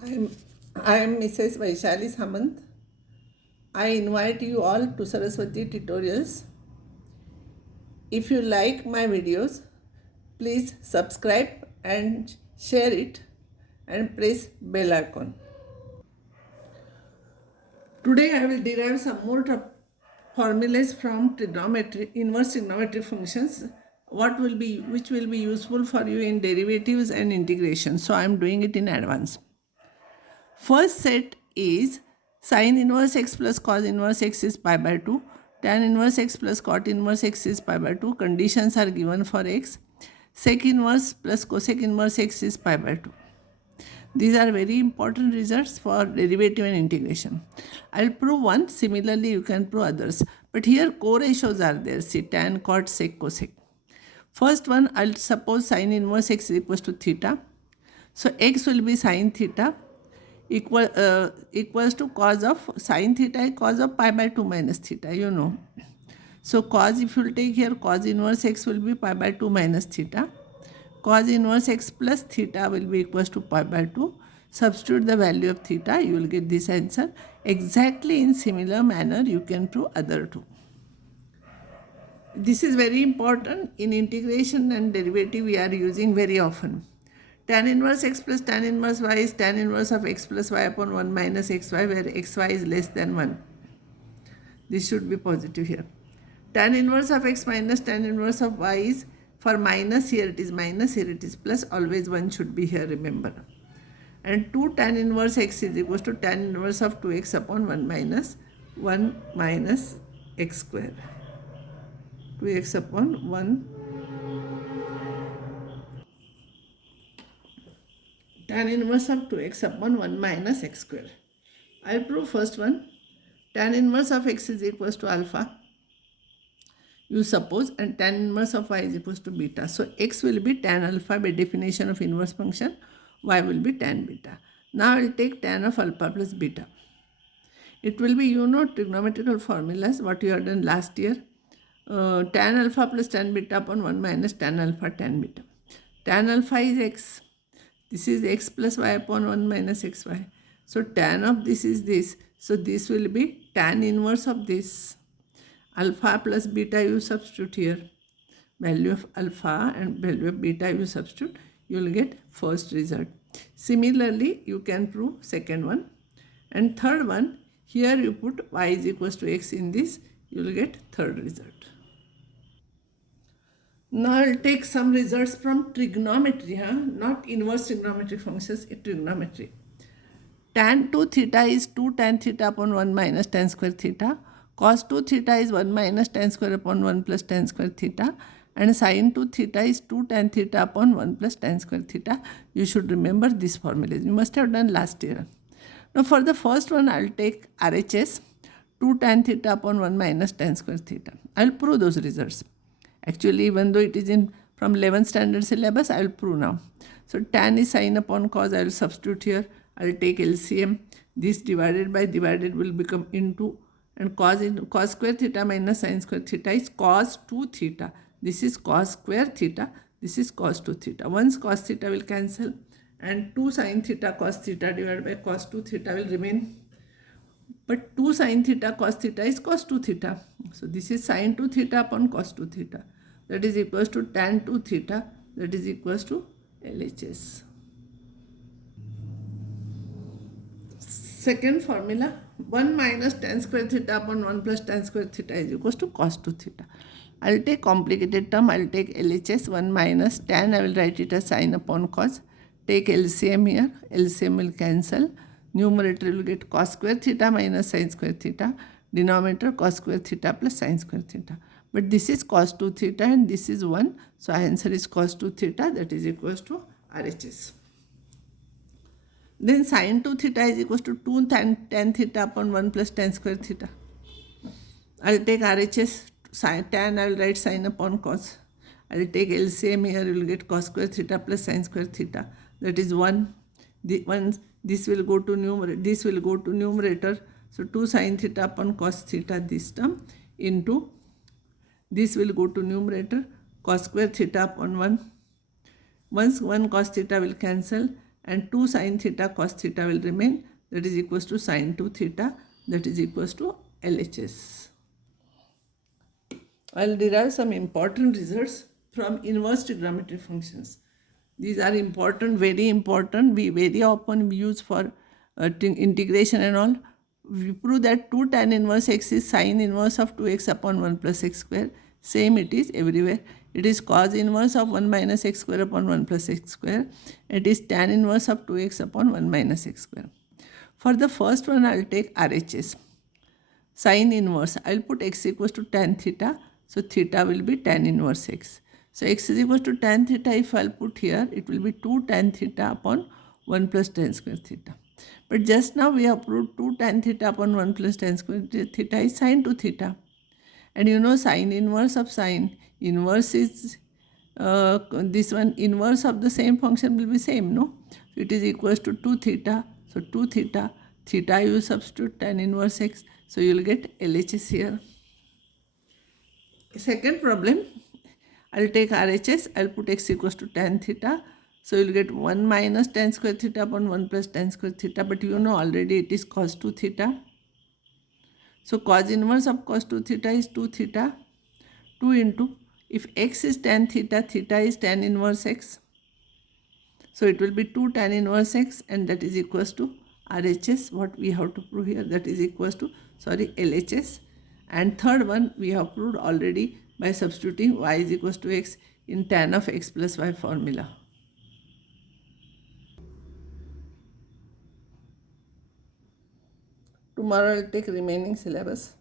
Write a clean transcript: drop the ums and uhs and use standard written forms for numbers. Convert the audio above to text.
I'm, I am Mrs. Vaishali Samant. I invite you all to Saraswati tutorials. If you like my videos, please subscribe and share it and press bell icon. Today I will derive some more formulas from trigonometry, inverse trigonometric functions, which will be useful for you in derivatives and integration. So I am doing it in advance. First set is sin inverse x plus cos inverse x is pi by 2. Tan inverse x plus cot inverse x is pi by 2. Conditions are given for x. Sec inverse plus cosec inverse x is pi by 2. These are very important results for derivative and integration. I'll prove one. Similarly, you can prove others. But here co-ratios are there. See, tan, cot, sec, cosec. First one, I'll suppose sin inverse x is equals to theta. So x will be sin theta equals to cos of sin theta cos of pi by 2 minus theta, you know. So cos, if you will take here, cos inverse x will be pi by 2 minus theta. Cos inverse x plus theta will be equals to pi by 2. Substitute the value of theta, you will get this answer. Exactly in similar manner, you can prove other two. This is very important in integration and derivative we are using very often. Tan inverse x plus tan inverse y is tan inverse of x plus y upon 1 minus xy, where xy is less than 1. This should be positive here. Tan inverse of x minus tan inverse of y is, for minus here it is minus, here it is plus, always 1 should be here, remember. And 2 tan inverse x is equals to tan inverse of 2x upon 1 minus x square. 2x upon 1 tan inverse of 2x upon 1 minus x square. I'll prove first one. Tan inverse of x is equals to alpha, you suppose, and tan inverse of y is equals to beta. So x will be tan alpha by definition of inverse function, y will be tan beta. Now I will take tan of alpha plus beta. It will be, you know, trigonometrical formulas, what you have done last year. Tan alpha plus tan beta upon 1 minus tan alpha tan beta. Tan alpha is x. This is x plus y upon 1 minus xy. So tan of this is this. So this will be tan inverse of this. Alpha plus beta you substitute here. Value of alpha and value of beta you substitute. You will get first result. Similarly, you can prove second one. And third one, here you put y is equals to x in this. You will get third result. Now I'll take some results from trigonometry, not inverse trigonometric functions, trigonometry. Tan 2 theta is 2 tan theta upon 1 minus tan square theta. Cos 2 theta is 1 minus tan square upon 1 plus tan square theta. And sin 2 theta is 2 tan theta upon 1 plus tan square theta. You should remember this formula. You must have done last year. Now for the first one, I'll take RHS, 2 tan theta upon 1 minus tan square theta. I'll prove those results. Actually, even though it is in from 11th standard syllabus, I will prove now. So tan is sin upon cos. I will substitute here. I will take LCM. This divided by divided will become into, and cos square theta minus sin square theta is cos 2 theta. This is cos square theta. This is cos 2 theta. Once cos theta will cancel, and 2 sin theta cos theta divided by cos 2 theta will remain. But 2 sin theta cos theta is cos 2 theta. So this is sin 2 theta upon cos 2 theta. That is equals to tan 2 theta. That is equals to LHS. Second formula, 1 minus tan square theta upon 1 plus tan square theta is equals to cos 2 theta. I will take complicated term. I will take LHS, 1 minus tan. I will write it as sin upon cos. Take LCM here. LCM will cancel. Numerator will get cos square theta minus sin square theta. Denominator cos square theta plus sin square theta. But this is cos 2 theta and this is 1. So answer is cos 2 theta, that is equals to RHS. Then sin 2 theta is equals to 2 tan theta upon 1 plus tan square theta. I will take RHS, tan I will write sin upon cos. I will take LCM here, you will get cos square theta plus sin square theta. That is 1. This will go to numerator. So 2 sin theta upon cos theta, this term, into this will go to numerator, cos square theta upon 1. Once 1 cos theta will cancel, and 2 sin theta cos theta will remain, that is equals to sin 2 theta, that is equals to LHS. I'll derive some important results from inverse trigonometric functions. These are important, very important. We very often use for integration and all. We prove that 2 tan inverse x is sin inverse of 2x upon 1 plus x square. Same it is everywhere. It is cos inverse of 1 minus x square upon 1 plus x square. It is tan inverse of 2x upon 1 minus x square. For the first one, I will take RHS. Sin inverse, I will put x equals to tan theta. So theta will be tan inverse x. So x is equals to tan theta. If I will put here, it will be 2 tan theta upon 1 plus tan square theta. But just now we have proved 2 tan theta upon 1 plus tan square theta is sin 2 theta. And you know sin inverse of sin. Inverse is this one, inverse of the same function will be same, no? So it is equals to 2 theta. So 2 theta, theta you substitute tan inverse x. So you will get LHS here. Second problem, I will take RHS, I will put x equals to tan theta. So you will get 1 minus tan square theta upon 1 plus tan square theta. But you know already it is cos 2 theta. So cos inverse of cos 2 theta is 2 theta. 2 into, if x is tan theta, theta is tan inverse x. So it will be 2 tan inverse x, and that is equals to RHS. What we have to prove here, that is equals to, LHS. And third one we have proved already by substituting y is equals to x in tan of x plus y formula. Tomorrow I will take remaining syllabus.